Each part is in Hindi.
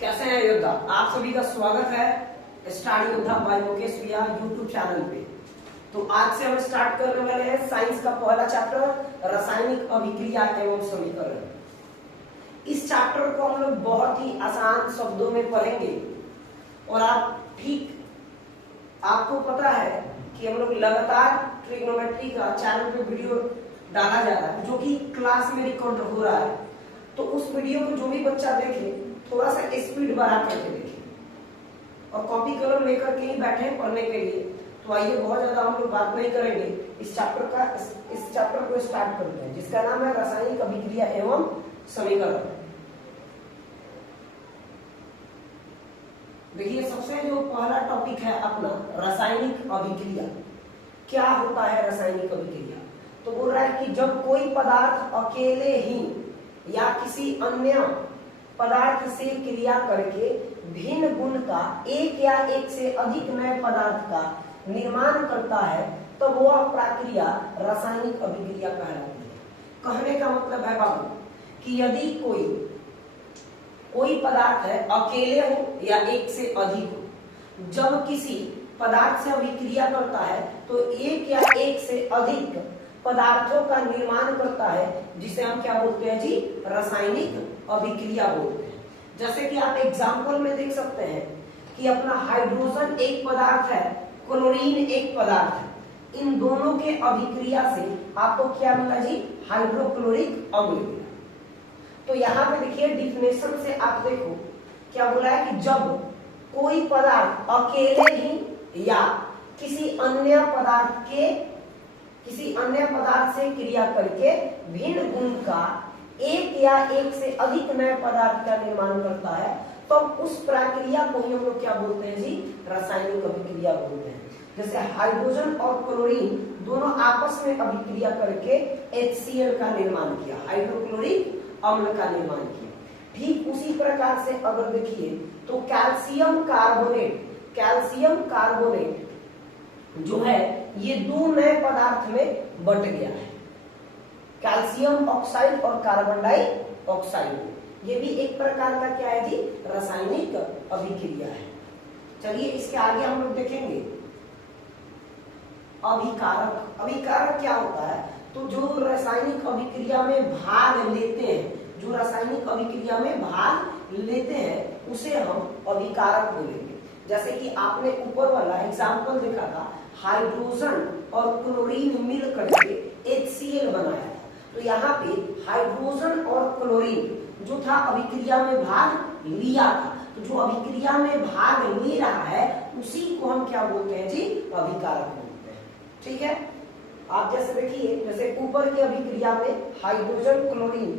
कैसे हैं योद्धा? आप सभी का स्वागत है स्टडी योद्धा बाय मुकेश भैया यूट्यूब चैनल पे। तो आज से हम स्टार्ट करने वाले हैं साइंस का पहला चैप्टर रासायनिक अभिक्रिया एवं समीकरण। इस चैप्टर को हम लोग बहुत ही आसान शब्दों में पढ़ेंगे और आपको पता है कि हम लोग लगातार ट्रिग्नोमेट्री का चैनल पे वीडियो डाला जा रहा है जो कि क्लास में रिकॉर्ड हो रहा है। तो उस वीडियो को जो भी बच्चा देखे थोड़ा सा स्पीड बढ़ा करके देखें और कॉपी कलम लेकर के ही बैठे पढ़ने के लिए। तो आइए बहुत ज्यादा हम लोग बात नहीं करेंगे, इस चैप्टर को स्टार्ट करते हैं जिसका नाम है रासायनिक अभिक्रिया एवं समीकरण। देखिए सबसे जो पहला टॉपिक है अपना रासायनिक अभिक्रिया। क्या होता है रासायनिक अभिक्रिया? तो बोल रहा है कि जब कोई पदार्थ अकेले ही या किसी अन्य पदार्थ से क्रिया करके भिन्न गुण का एक या एक से अधिक नए पदार्थ का निर्माण करता है तो वह प्रक्रिया रासायनिक अभिक्रिया कहलाती है। कहने का मतलब है बाबू कि यदि कोई पदार्थ है अकेले हो या एक से अधिक हो, जब किसी पदार्थ से अभिक्रिया करता है तो एक या एक से अधिक पदार्थों का निर्माण करता है जिसे हम क्या बोलते हैं जी? रासायनिक अभिक्रिया बोलते हैं। जैसे कि आप एग्जांपल में देख सकते हैं कि अपना हाइड्रोजन एक पदार्थ है, क्लोरीन एक पदार्थ है। इन दोनों के अभिक्रिया से आपको क्या मिला जी? हाइड्रोक्लोरिक अम्ल मिला। तो यहाँ पे देखिए डिफिनेशन से आप देखो क्या बोला है कि जब कोई पदार्थ अकेले ही या किसी अन्य पदार्थ से क्रिया करके भिन्न गुण का एक या एक से अधिक नए पदार्थ का निर्माण करता है तो उस प्रक्रिया को ही हम लोग क्या बोलते हैं जी? रासायनिक अभिक्रिया बोलते हैं। जैसे हाइड्रोजन और क्लोरीन दोनों आपस में अभिक्रिया करके HCl का निर्माण किया, हाइड्रोक्लोरिक अम्ल का निर्माण किया। ठीक उसी प्रकार से अगर देखिए तो कैल्शियम कार्बोनेट जो है ये दो नए पदार्थ में बट गया है, कैल्शियम ऑक्साइड और कार्बन डाइऑक्साइड। ये भी एक प्रकार का क्या है जी? रासायनिक अभिक्रिया है। चलिए इसके आगे हम लोग देखेंगे अभिकारक। अभिकारक क्या होता है? तो जो रासायनिक अभिक्रिया में भाग लेते हैं उसे हम अभिकारक बोलेंगे। जैसे कि आपने ऊपर वाला एग्जाम्पल देखा था, हाइड्रोजन और क्लोरीन मिल करके HCl बनाया था। तो यहाँ पे हाइड्रोजन और क्लोरीन जो था अभिक्रिया में भाग लिया था। तो जो अभिक्रिया में भाग ले रहा है उसी को हम क्या बोलते हैं जी? अभिकारक बोलते हैं। ठीक है, आप जैसे देखिए जैसे ऊपर की अभिक्रिया में हाइड्रोजन क्लोरीन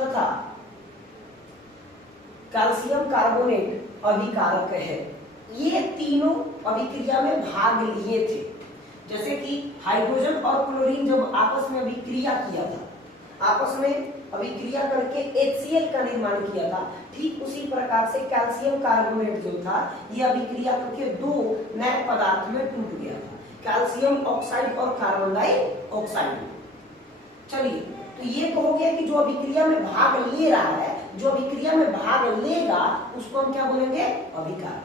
तथा कैल्शियम कार्बोनेट अभिकारक है। ये तीनों अभिक्रिया में भाग लिए थे। जैसे कि हाइड्रोजन और क्लोरीन जब आपस में अभिक्रिया किया था, आपस में अभिक्रिया करके HCl का निर्माण किया था, ठीक उसी प्रकार से कैल्शियम कार्बोनेट जो था ये अभिक्रिया करके दो नए पदार्थ में टूट गया था, कैल्शियम ऑक्साइड और कार्बन डाइऑक्साइड। चलिए तो ये तो हो गया कि जो अभिक्रिया में भाग ले रहा है, जो अभिक्रिया में भाग लेगा उसको हम क्या बोलेंगे? अभिकारक।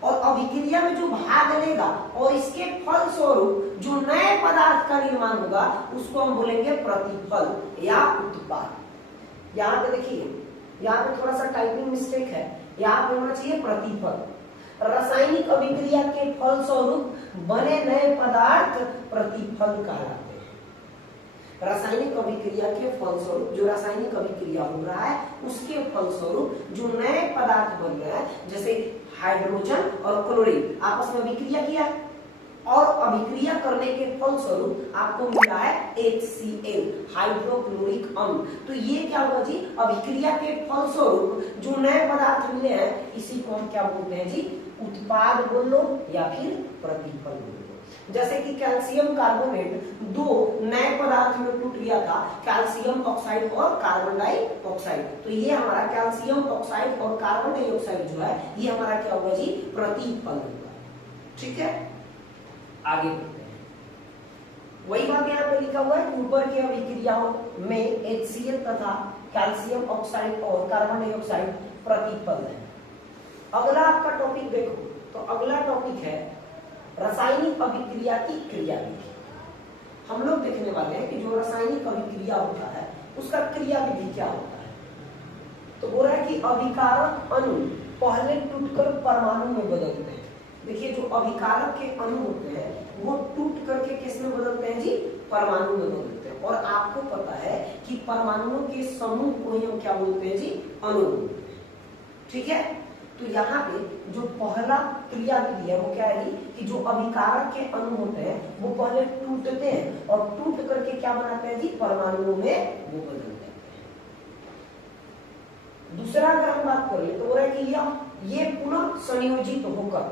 और अभिक्रिया में जो भाग लेगा और इसके फलस्वरूप जो नए पदार्थ का निर्माण होगा उसको हम बोलेंगे प्रतिफल या उत्पाद। यहाँ पे देखिए, यहाँ पे थोड़ा सा टाइपिंग मिस्टेक है, यहाँ पे होना चाहिए प्रतिफल। रासायनिक अभिक्रिया के फलस्वरूप बने नए पदार्थ प्रतिफल कहलाते हैं। रासायनिक अभिक्रिया के फलस्वरूप जो रासायनिक अभिक्रिया हो रहा है उसके फलस्वरूप जो नए पदार्थ बन रहे हैं, जैसे हाइड्रोजन और क्लोरीन आपस में अभिक्रिया किया और अभिक्रिया करने के फलस्वरूप आपको मिला है HCl, हाइड्रोक्लोरिक अम्ल। तो ये क्या होगा जी? अभिक्रिया के फलस्वरूप जो नए पदार्थ मिले हैं इसी को हम क्या बोलते हैं जी? उत्पाद बोल लो या फिर प्रतिफल बोल लो। जैसे कि कैल्शियम कार्बोनेट दो नए पदार्थ में टूट गया था, कैल्शियम ऑक्साइड और कार्बन डाइऑक्साइड। तो ये हमारा कैल्शियम ऑक्साइड और कार्बन डाइऑक्साइड जो है ये हमारा क्या होगा जी? प्रतिफल होगा। ठीक है, आगे बढ़ते हैं। वही बात यहाँ पे लिखा हुआ है, ऊपर के अभिक्रियाओं में HCl तथा कैल्शियम ऑक्साइड और कार्बन डाइऑक्साइड प्रतिपद है। अगला आपका टॉपिक देखो, तो अगला टॉपिक है रासायनिक अभिक्रिया की क्रियाविधि। हम लोग देखने वाले हैं कि जो रासायनिक अभिक्रिया होता है उसका क्रियाविधि क्या होता है। तो बोल रहा है कि अभिकारक अणु पहले टूटकर परमाणु में बदलते हैं। देखिए जो अभिकारक के अणु होते हैं वो टूट करके किस में बदलते हैं जी, परमाणु में बदलते हैं। और आपको पता है कि परमाणुओं के समूह को ही हम क्या बोलते हैं जी, अणु बोलते हैं। ठीक है, तो यहाँ पे जो पहला क्रियाविधि है वो क्या है कि जो अभिकारक के अणु होते हैं वो पहले टूटते हैं और टूट करके क्या बनाते हैं जी, परमाणुओं में वो बदल जाते हैं। दूसरा अगर हम बात करें तो वो है कि ये पुनः संयोजित होकर,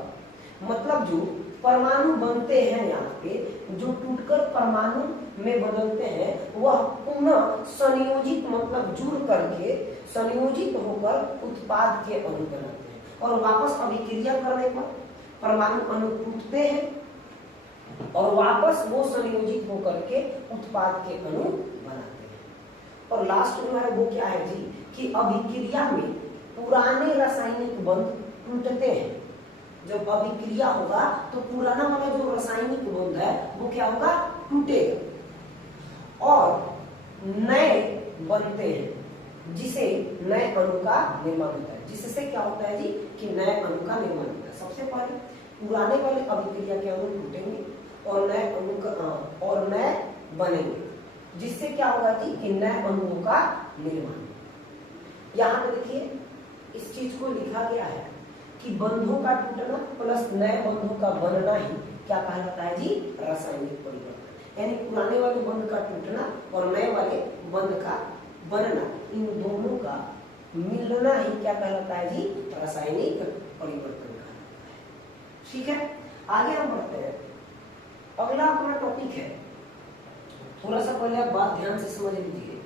मतलब जो परमाणु बनते हैं यहाँ पे जो टूटकर परमाणु में बदलते हैं वह पुनः संयोजित मतलब जुड़ करके संयोजित होकर उत्पाद के अणु बनाते हैं और वापस अभिक्रिया करने पर परमाणु अणु टूटते हैं और वापस वो संयोजित होकर के उत्पाद के अणु बनाते हैं। और लास्ट में हमारा वो क्या है जी कि अभिक्रिया में पुराने रासायनिक बंध टूटते हैं। जब अभिक्रिया होगा तो पुराना वाला जो रासायनिक बंध है वो क्या होगा, टूटेगा और नए बनते हैं जिसे नए अणु का निर्माण होता है। जिससे क्या होता है जी कि नए अणु का निर्माण होता है। सबसे पहले पुराने वाले अभिक्रिया के अणु टूटेंगे और नए अणु का और नए बनेंगे, जिससे क्या होगा जी कि नए अणुओं का निर्माण। यहाँ पे देखिए इस चीज को लिखा गया है कि बंधों का टूटना प्लस नए बंधों का बनना ही क्या कहलाता है जी, रासायनिक परिवर्तन। यानी पुराने वाले बंध का टूटना और नए वाले बंध का बनना, इन दोनों का मिलना ही क्या कहलाता है जी, रासायनिक परिवर्तन कहलाता है। ठीक है, आगे हम बढ़ते हैं। अगला अपना टॉपिक है, थोड़ा सा पहले आप बात ध्यान से समझ लीजिए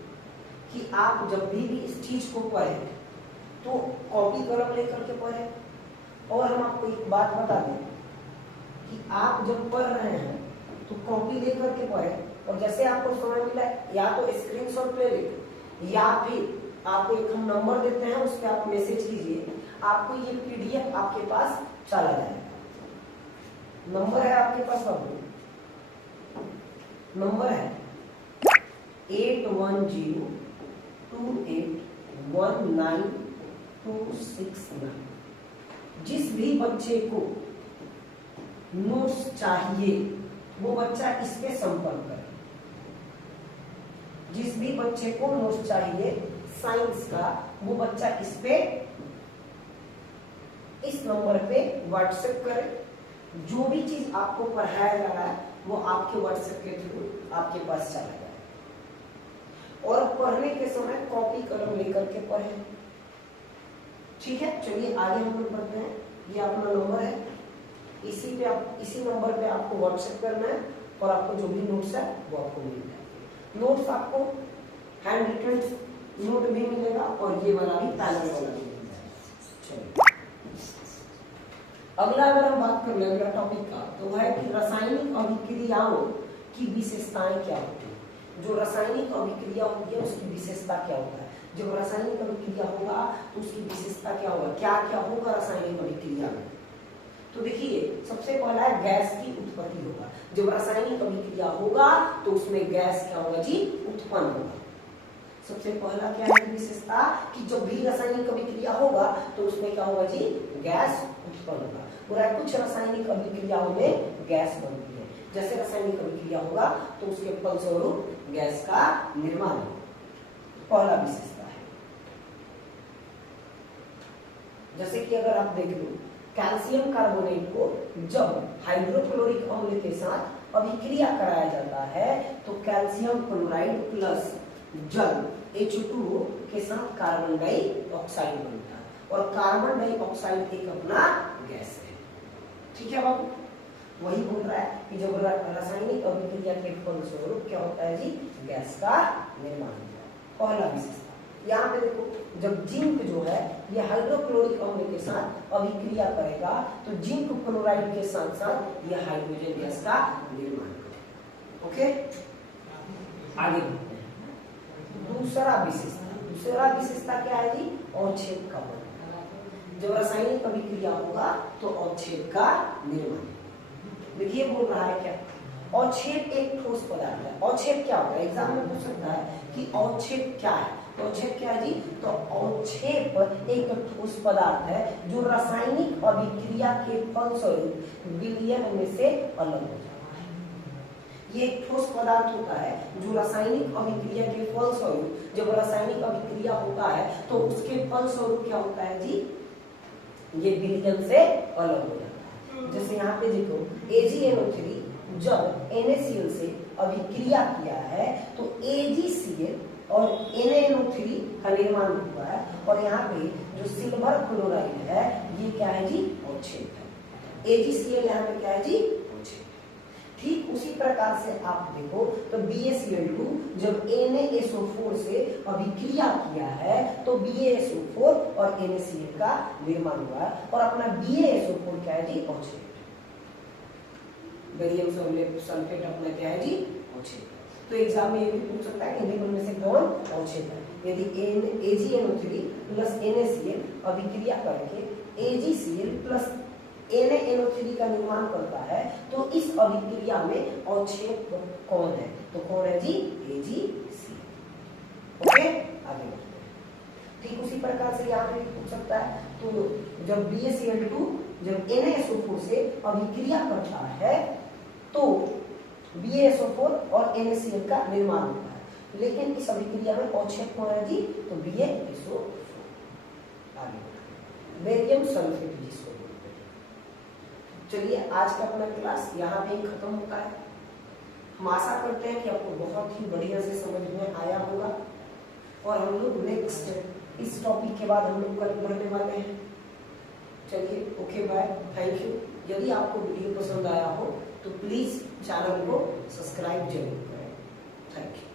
कि आप जब भी इस चीज को पढ़े तो कॉपी कलम लेकर के पढ़े। और हम आपको एक बात बता दें कि आप जब पढ़ रहे हैं तो कॉपी लेकर के पढ़े और जैसे आपको समय मिला या तो स्क्रीनशॉट ले ले या फिर आपको एक हम नंबर देते हैं उस पर आप मैसेज कीजिए, आपको ये पीडीएफ आपके पास चला जाएगा। नंबर है आपके पास, बाबू नंबर है 8102819269। जिस भी बच्चे को नोट्स चाहिए वो बच्चा इस पे संपर्क करे। जिस भी बच्चे को नोट्स चाहिए साइंस का वो बच्चा इस पे इस नंबर पे व्हाट्सएप करे। जो भी चीज आपको पढ़ाया जा रहा है वो आपके व्हाट्सएप के थ्रू आपके पास चला जाए। और पढ़ने के समय कॉपी कलम लेकर के पढ़े। ठीक है, चलिए आगे हम लोग बढ़ते हैं। ये अपना नंबर है, इसी नंबर पे आपको व्हाट्सएप करना है और आपको जो भी नोट्स है वो आपको मिल जाएगा। नोट्स आपको हैंड रिटन नोट भी मिलेगा और ये वाला भी पैनल वाला भी मिलेगा। चलिए अगला अगर हम बात कर ले अगला टॉपिक का तो वह है कि रासायनिक अभिक्रियाओं की विशेषताएं क्या होती है। जो रासायनिक अभिक्रिया होती है उसकी विशेषता क्या होता है। जब रासायनिक अभिक्रिया होगा तो उसकी विशेषता क्या होगा, क्या क्या होगा रासायनिक अभिक्रिया में। तो देखिए सबसे पहला है गैस की उत्पत्ति होगा। जब रासायनिक अभिक्रिया होगा तो उसमें गैस क्या होगा जी, उत्पन्न होगा। सबसे पहला क्या है विशेषता कि जब भी रासायनिक अभिक्रिया होगा तो उसमें क्या होगा जी, गैस उत्पन्न होगा। और कुछ रासायनिक अभिक्रियाओं में गैस बनती है। जैसे रासायनिक अभिक्रिया होगा तो उसके फलस्वरूप गैस का निर्माण होगा। पहला विशेषता है। जैसे कि अगर आप देख लो कैल्शियम कार्बोनेट को जब हाइड्रोक्लोरिक अम्ल के साथ अभिक्रिया कराया जाता है तो कैल्शियम क्लोराइड प्लस जल H2O के साथ कार्बन डाइऑक्साइड बनता है और कार्बन डाइऑक्साइड एक अपना गैस है। ठीक है बाबू, वही बोल रहा है कि जब रासायनिक अभिक्रिया के फलस्वरूप क्या होता है जी, गैस का निर्माण होता है। पहला विशेषता यहाँ पे देखो जब जिंक जो है ये हाइड्रोक्लोरिक अम्ल के साथ अभिक्रिया करेगा तो जिंक क्लोराइड के साथ साथ ये हाइड्रोजन गैस का निर्माण करेगा। ओके, आगे बढ़ते हैं। दूसरा दूसरा विशेषता क्या है जी, अवच्छेद का बल। जब रासायनिक अभिक्रिया होगा तो अवच्छेद का निर्माण। देखिए बोल रहा है क्या, अवच्छेद एक ठोस पदार्थ है। अवच्छेद क्या होता है, एग्जाम में पूछ सकता है कि अवच्छेद क्या है। तो अवच्छेद क्या है जी, तो अवच्छेद एक ठोस पदार्थ है जो रासायनिक अभिक्रिया के फलस्वरूप विलयन में से अलग हो जाता है। ये एक ठोस पदार्थ होता है जो रासायनिक अभिक्रिया के फलस्वरूप, जब रासायनिक अभिक्रिया होता है तो उसके फलस्वरूप क्या होता है जी, ये विलयन से अलग हो जाता है। जैसे यहाँ पे देखो AgNO3 जब NaCl से अभिक्रिया किया है तो AgCl और NaNO3 का निर्माण हुआ है, और यहाँ पे जो सिल्वर क्लोराइड है ये क्या है जी, अवच्छेद है। AgCl यहाँ पे क्या है जी, अवच्छेद। ठीक उसी प्रकार से आप देखो तो BaCl2 जब NaSO4 से अभिक्रिया किया है तो BaSO4 और NaCl का निर्माण हुआ है, और अपना BaSO4 क्या है जी, अवच्छेद। बेरियम सल्फेट अपना क्या है जी, अवच्छेद। तो एग्जाम में ये भी पूछ सकता है कि निम्न में से कौन अवच्छेद है। यदि AgNO3 प्लस NaCl अभिक्रिया करके AgCl प्लस NaNO3 का निर्माण करता है तो इस अभिक्रिया में अवच्छेद कौन है, तो कौन है जी, AgCl। ओके, आगे बढ़ते हैं। ठीक उसी प्रकार से यहाँ पे पूछ सकता है, तो जब BaCl2 जब NaSO4 से अभिक्रिया करता है तो BaSO4 और NaCl का निर्माण होता है, लेकिन इस अभिक्रिया में अवच्छेद कौन है जी, तो BaSO4। आगे बेरियम सल्फेट जिसको बोलते हैं। चलिए आज का अपना क्लास यहाँ पे ही खत्म होता है। हम आशा करते हैं कि आपको बहुत ही बढ़िया से समझ में आया होगा, और हम लोग नेक्स्ट इस टॉपिक के बाद हम लोग कल पढ़ने वाले हैं। चलिए ओके बाय, थैंक यू। यदि आपको वीडियो पसंद आया हो तो प्लीज चैनल को सब्सक्राइब जरूर करें। Thank you.